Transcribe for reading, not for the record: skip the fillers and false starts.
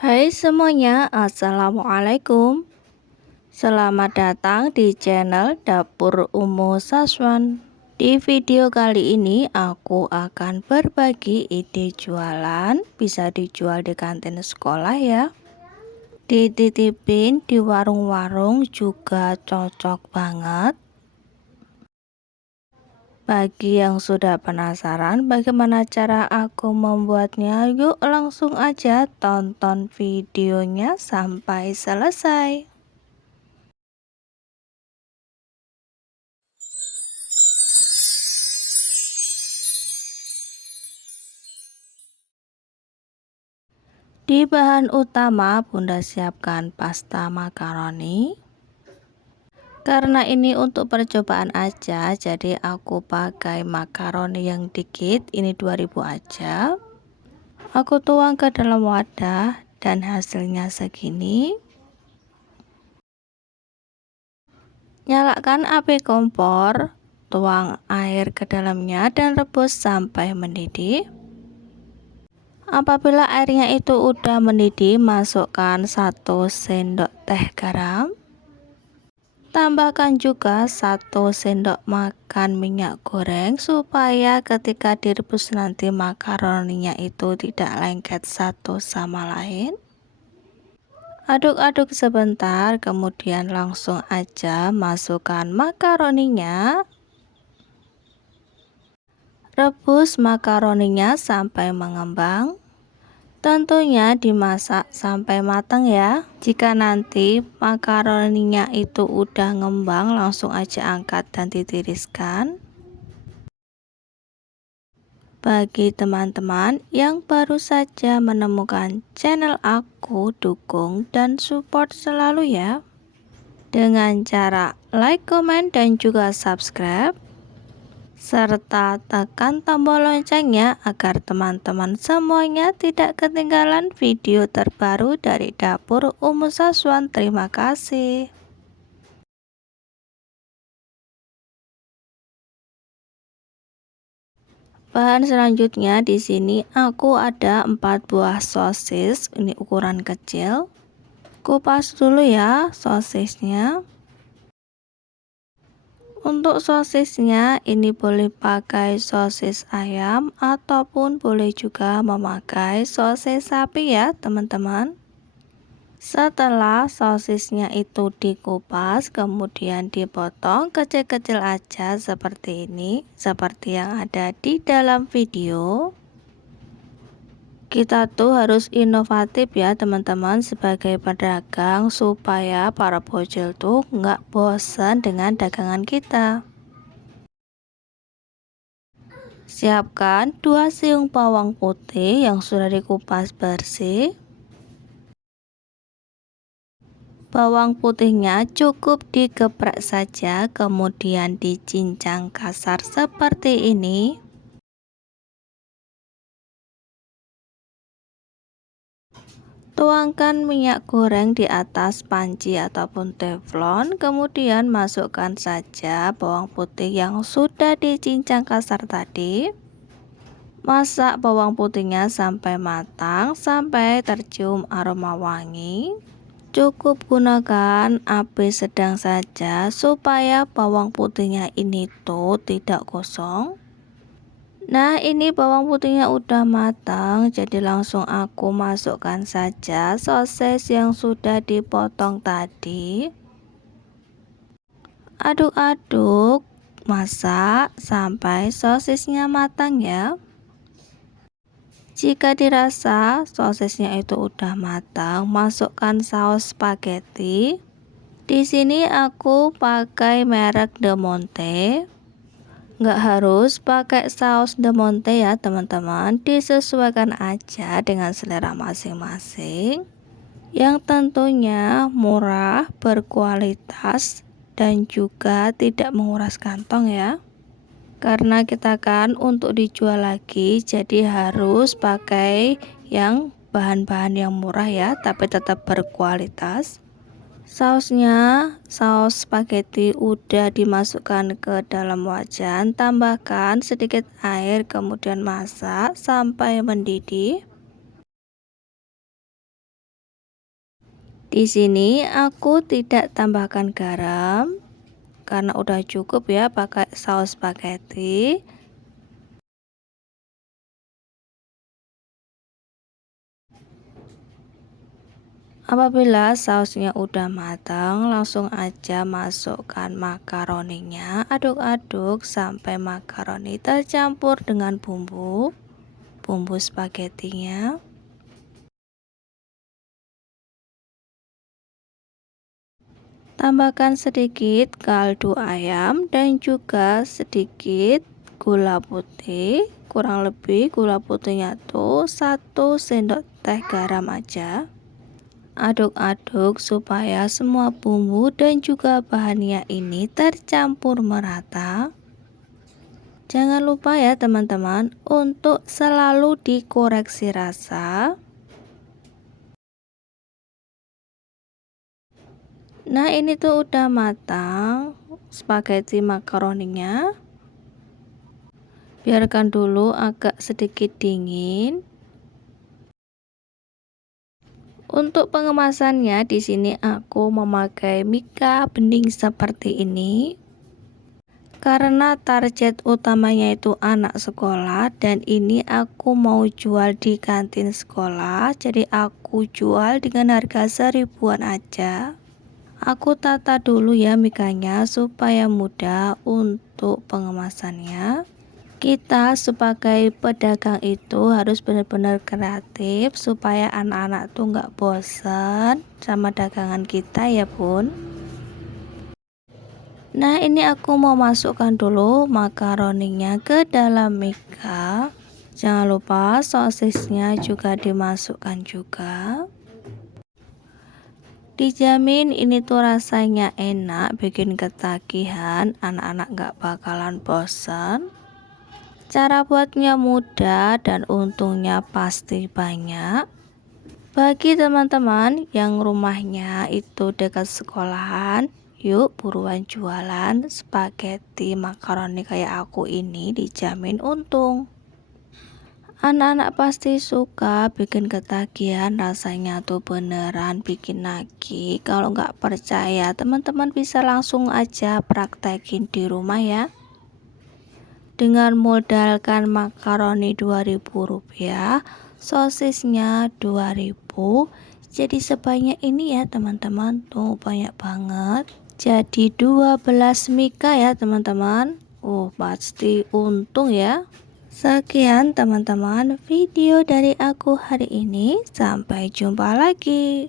Hai semuanya, Assalamualaikum. Selamat datang di channel Dapur Umu Saswan. Di video kali ini aku akan berbagi ide jualan, bisa dijual di kantin sekolah ya. Dititipin di warung-warung juga cocok banget. Bagi yang sudah penasaran bagaimana cara aku membuatnya, yuk langsung aja tonton videonya sampai selesai. Di bahan utama Bunda siapkan pasta makaroni. Karena ini untuk percobaan aja, jadi aku pakai makaroni yang dikit, ini 2000 aja. Aku tuang ke dalam wadah dan hasilnya segini. Nyalakan api kompor, tuang air ke dalamnya dan rebus sampai mendidih. Apabila airnya itu udah mendidih, masukkan 1 sendok teh garam. Tambahkan juga 1 sendok makan minyak goreng supaya ketika direbus nanti makaroninya itu tidak lengket satu sama lain. Aduk-aduk sebentar, kemudian langsung aja masukkan makaroninya. Rebus makaroninya sampai mengembang. Tentunya dimasak sampai matang ya. Jika nanti makaroninya itu udah ngembang, langsung aja angkat dan ditiriskan. Bagi teman-teman yang baru saja menemukan channel aku, dukung dan support selalu ya. Dengan cara like, komen, dan juga subscribe. Serta tekan tombol loncengnya agar teman-teman semuanya tidak ketinggalan video terbaru dari Dapur Umu Saswan. Terima kasih. Bahan selanjutnya di sini aku ada 4 buah sosis, ini ukuran kecil. Kupas dulu ya sosisnya. Untuk sosisnya ini boleh pakai sosis ayam ataupun boleh juga memakai sosis sapi ya teman-teman. Setelah sosisnya itu dikupas, kemudian dipotong kecil-kecil aja seperti ini, seperti yang ada di dalam video. Kita tuh harus inovatif ya teman-teman sebagai pedagang supaya para bocil tuh nggak bosan dengan dagangan kita. Siapkan 2 siung bawang putih yang sudah dikupas bersih. Bawang putihnya cukup digeprek saja, kemudian dicincang kasar seperti ini. Tuangkan minyak goreng di atas panci ataupun teflon, kemudian masukkan saja bawang putih yang sudah dicincang kasar tadi. Masak bawang putihnya sampai matang, sampai tercium aroma wangi. Cukup gunakan api sedang saja supaya bawang putihnya ini tuh tidak gosong. Nah, ini bawang putihnya udah matang, jadi langsung aku masukkan saja sosis yang sudah dipotong tadi. Aduk-aduk, masak sampai sosisnya matang ya. Jika dirasa sosisnya itu udah matang, masukkan saus spaghetti. Di sini aku pakai merek Del Monte. Nggak harus pakai saus Del Monte ya teman-teman, disesuaikan aja dengan selera masing-masing. Yang tentunya murah, berkualitas, dan juga tidak menguras kantong ya. Karena kita kan untuk dijual lagi, jadi harus pakai yang bahan-bahan yang murah ya, tapi tetap berkualitas. Sausnya, saus spaghetti udah dimasukkan ke dalam wajan, tambahkan sedikit air, kemudian masak sampai mendidih. Di sini aku tidak tambahkan garam karena udah cukup ya pakai saus spaghetti. Apabila sausnya udah matang, langsung aja masukkan makaroninya, aduk-aduk sampai makaroni tercampur dengan bumbu spaghettinya. Tambahkan sedikit kaldu ayam dan juga sedikit gula putih, kurang lebih gula putihnya tuh 1 sendok teh garam aja. Aduk-aduk supaya semua bumbu dan juga bahannya ini tercampur merata. Jangan lupa ya teman-teman untuk selalu dikoreksi rasa. Nah ini tuh udah matang spaghetti makaroninya. Biarkan dulu agak sedikit dingin. Untuk pengemasannya di sini aku memakai mika bening seperti ini. Karena target utamanya itu anak sekolah dan ini aku mau jual di kantin sekolah, jadi aku jual dengan harga 1000-an aja. Aku tata dulu ya mikanya supaya mudah untuk pengemasannya. Kita sebagai pedagang itu harus benar-benar kreatif supaya anak-anak tuh nggak bosan sama dagangan kita ya bun. Nah ini aku mau masukkan dulu makaroninya ke dalam mika. Jangan lupa sosisnya juga dimasukkan juga. Dijamin ini tuh rasanya enak, bikin ketagihan, anak-anak nggak bakalan bosan. Cara buatnya mudah dan untungnya pasti banyak. Bagi teman-teman yang rumahnya itu dekat sekolahan, yuk buruan jualan spaghetti makaroni kayak aku ini, dijamin untung. Anak-anak pasti suka, bikin ketagihan, rasanya tuh beneran bikin nagih. Kalau nggak percaya teman-teman bisa langsung aja praktekin di rumah ya. Dengan modalkan makaroni Rp2.000, sosisnya 2.000. Jadi sebanyak ini ya teman-teman, tuh banyak banget. Jadi 12 mika ya teman-teman. Pasti untung ya. Sekian teman-teman video dari aku hari ini. Sampai jumpa lagi.